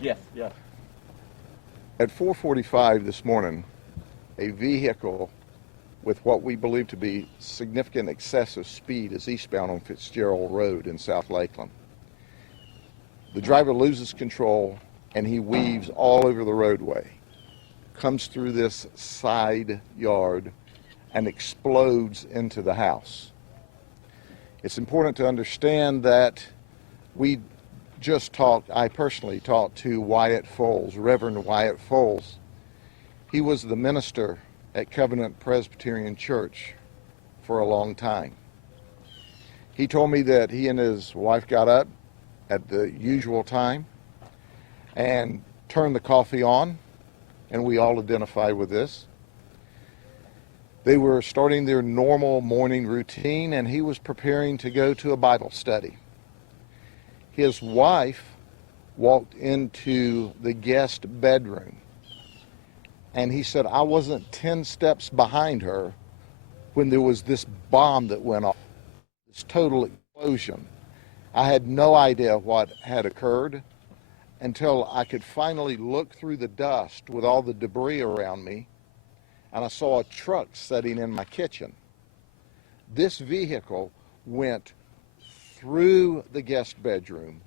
Yes, yes. At 4:45 this morning, a vehicle with what we believe to be significant excessive speed is eastbound on Fitzgerald Road in South Lakeland. The driver loses control and he weaves all over the roadway, comes through this side yard and explodes into the house. It's important to understand that I personally talked to Wyatt Foles, Reverend Wyatt Foles. He was the minister at Covenant Presbyterian Church for a long time. He told me that he and his wife got up at the usual time and turned the coffee on, and we all identify with this. They were starting their normal morning routine, and he was preparing to go to a Bible study. His wife walked into the guest bedroom, and he said, I wasn't 10 steps behind her when there was this bomb that went off, this total explosion. I had no idea what had occurred until I could finally look through the dust with all the debris around me, and I saw a truck sitting in my kitchen. This vehicle went through the guest bedroom,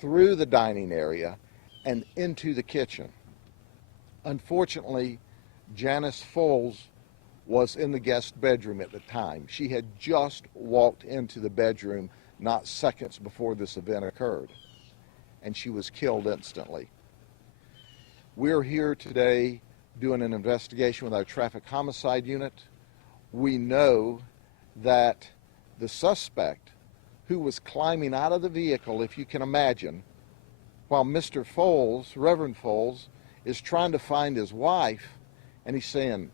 through the dining area, and into the kitchen. Unfortunately, Janice Foles was in the guest bedroom at the time. She had just walked into the bedroom not seconds before this event occurred, and she was killed instantly. We're here today doing an investigation with our traffic homicide unit. We know that the suspect, who was climbing out of the vehicle, if you can imagine, while Mr. Foles, Reverend Foles, is trying to find his wife, and he's saying,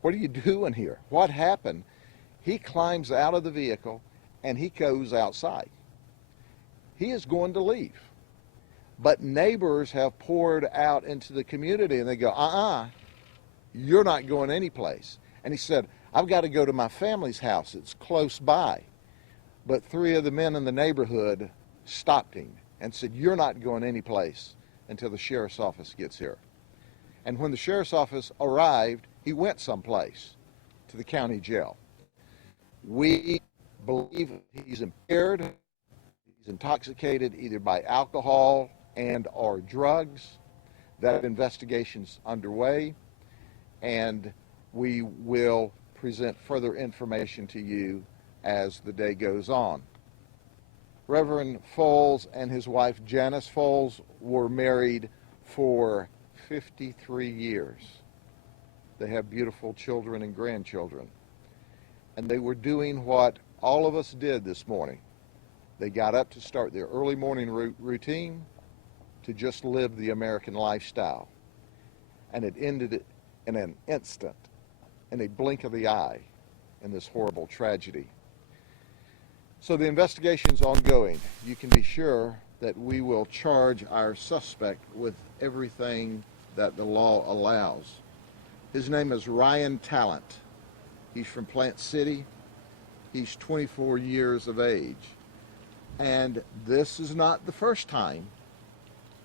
what are you doing here? What happened? He climbs out of the vehicle and he goes outside. He is going to leave. But neighbors have poured out into the community and they go, you're not going anyplace. And he said, I've got to go to my family's house. It's close by. But 3 of the men in the neighborhood stopped him and said, you're not going anyplace until the sheriff's office gets here. And when the sheriff's office arrived, he went someplace to the county jail. We believe he's impaired, he's intoxicated either by alcohol and or drugs. That investigation's underway, and we will present further information to you as the day goes on. Reverend Foles and his wife Janice Foles were married for 53 years. They have beautiful children and grandchildren. And they were doing what all of us did this morning. They got up to start their early morning routine to just live the American lifestyle. And it ended in an instant, in a blink of the eye, in this horrible tragedy. So the investigation's ongoing. You can be sure that we will charge our suspect with everything that the law allows. His name is Ryan Talent. He's from Plant City. He's 24 years of age. And this is not the first time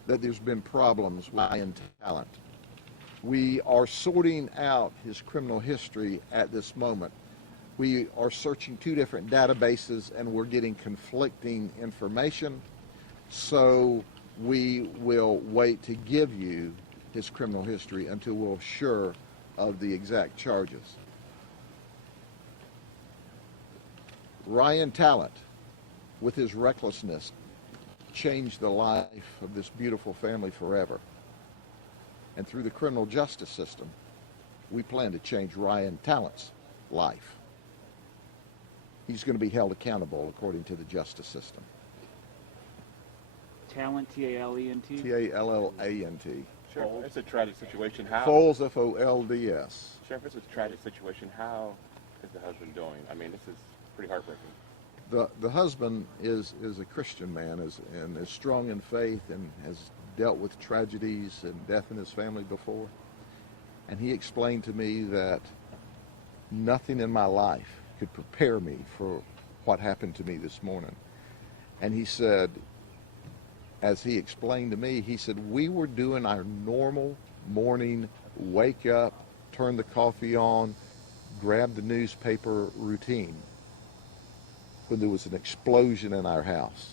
that there's been problems with Ryan Talent. We are sorting out his criminal history at this moment. We are searching 2 different databases and we're getting conflicting information. So we will wait to give you his criminal history until we're sure of the exact charges. Ryan Talent, with his recklessness, changed the life of this beautiful family forever. And through the criminal justice system, we plan to change Ryan Talent's life. He's going to be held accountable according to the justice system. Talent, T-A-L-E-N-T? T-A-L-L-A-N-T. Sheriff, it's a tragic situation. How? Foles, F-O-L-D-S. Sheriff, it's a tragic situation. How is the husband doing? I mean, this is pretty heartbreaking. The husband is a Christian man and is strong in faith and has dealt with tragedies and death in his family before. And he explained to me that nothing in my life could prepare me for what happened to me this morning. And he said, as he explained to me, he said, we were doing our normal morning wake up, turn the coffee on, grab the newspaper routine when there was an explosion in our house.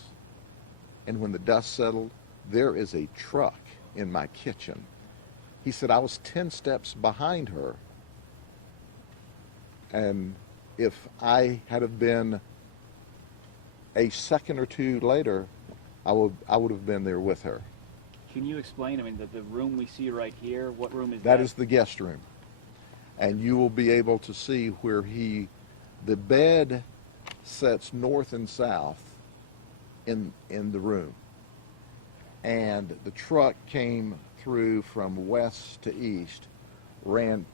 And when the dust settled, there is a truck in my kitchen. He said, I was 10 steps behind her. And if I had have been a second or two later, I would have been there with her. Can you explain, I mean, the room we see right here, what room is that? That is the guest room. And you will be able to see where the bed sets north and south in the room. And the truck came through from west to east, ran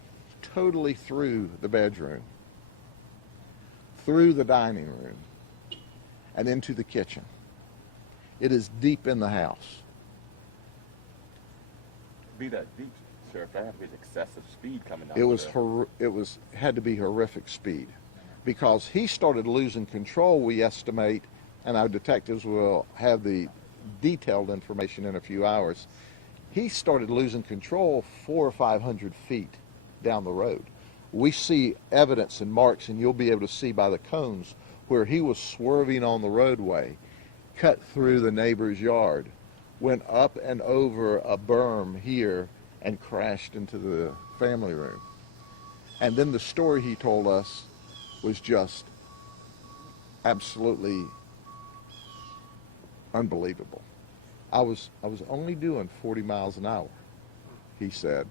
totally through the bedroom, through the dining room, and into the kitchen. It is deep in the house. Be that deep, Sheriff. That had to be excessive speed coming down. It had to be horrific speed, because he started losing control, we estimate, and our detectives will have the detailed information in a few hours. He started losing control 400 or 500 feet down the road. We see evidence and marks, and you'll be able to see by the cones where he was swerving on the roadway, cut through the neighbor's yard, went up and over a berm here, and crashed into the family room. And then the story he told us was just absolutely unbelievable. I was only doing 40 miles an hour, he said.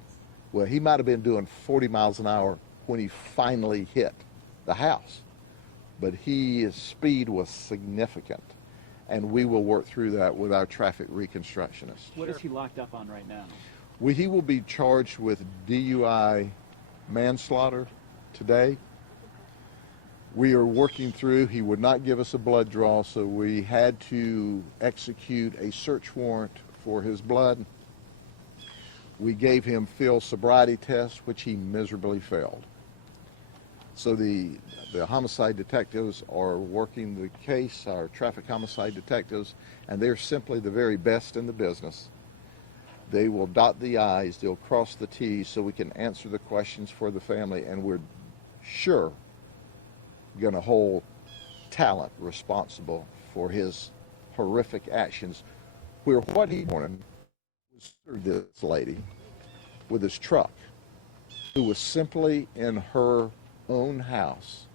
Well, he might have been doing 40 miles an hour when he finally hit the house, but his speed was significant, and we will work through that with our traffic reconstructionist. What is he locked up on right now? He will be charged with DUI manslaughter today. We are working through, he would not give us a blood draw, so we had to execute a search warrant for his blood. We gave him field sobriety tests, which he miserably failed. So the homicide detectives are working the case, our traffic homicide detectives, and they're simply the very best in the business. They will dot the I's, they'll cross the T's, so we can answer the questions for the family, and we're sure going to hold talent responsible for his horrific actions, where what he wanted was this lady with his truck, who was simply in her own house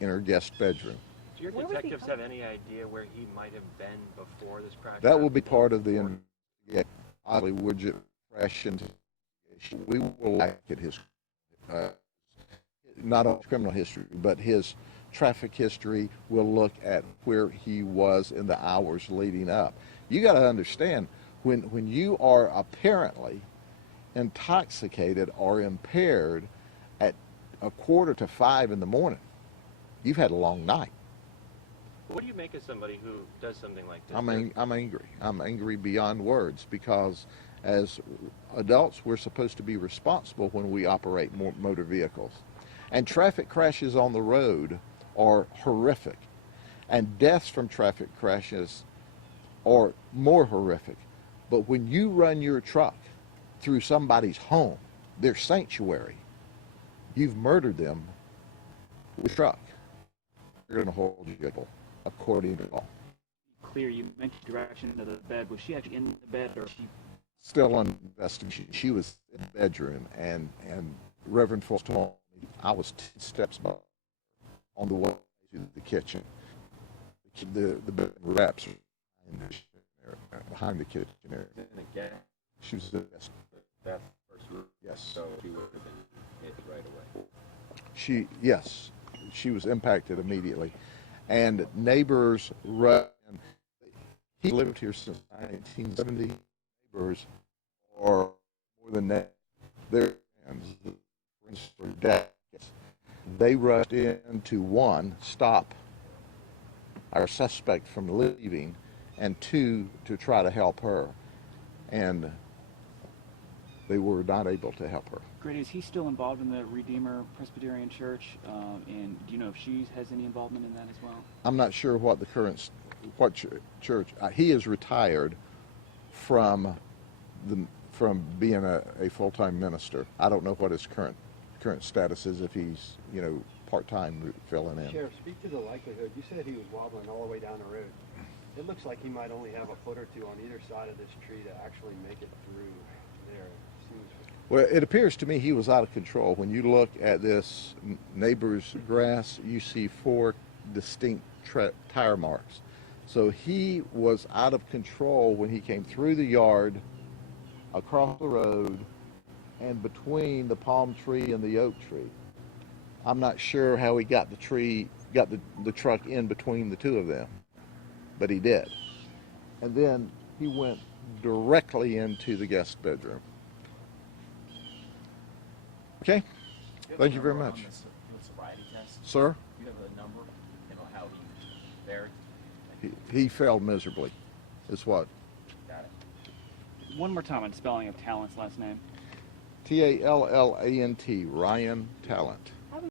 in her guest bedroom. Do your detectives have any idea where he might have been before this crash? That will be part of the investigation. Oddly, would you crash into? We will look at his not only criminal history, but his traffic history. We'll look at where he was in the hours leading up. You got to understand, when you are apparently intoxicated or impaired at 4:45 in the morning, you've had a long night. What do you make of somebody who does something like this? I'm angry. I'm angry beyond words, because as adults, we're supposed to be responsible when we operate motor vehicles. And traffic crashes on the road are horrific. And deaths from traffic crashes are more horrific. But when you run your truck through somebody's home, their sanctuary, you've murdered them with a truck. You're going to hold you accountable according to law. Clear, you mentioned direction of the bed. Was she actually in the bed, or she? Still on investigation. She was in the bedroom, and Reverend Foss told me I was 10 steps on the way to the kitchen. The bed wraps behind the kitchen area. She was in That first room. yes. So she would have been hit right away. She was impacted immediately, and neighbors ran. He lived here since 1970. Neighbors are more than that. Their friends for decades. They rushed in to, one, stop our suspect from leaving, and two, to try to help her. And they were not able to help her. Grady, is he still involved in the Redeemer Presbyterian Church? And do you know if she has any involvement in that as well? I'm not sure what the current church. He is retired, from being a full-time minister. I don't know what his current status is, if he's, part-time filling in. Sheriff, speak to the likelihood. You said he was wobbling all the way down the road. It looks like he might only have a foot or two on either side of this tree to actually make it through there. Well, it appears to me he was out of control. When you look at this neighbor's grass, you see 4 distinct tire marks. So he was out of control when he came through the yard, across the road, and between the palm tree and the oak tree. I'm not sure how he got the truck in between the two of them, but he did. And then he went directly into the guest bedroom. Okay, thank you very much. On the sobriety test, Sir, do you have a number? How he fared? he failed miserably, is what? Got it. One more time on spelling of Talent's last name. Tallant, Ryan Tallant.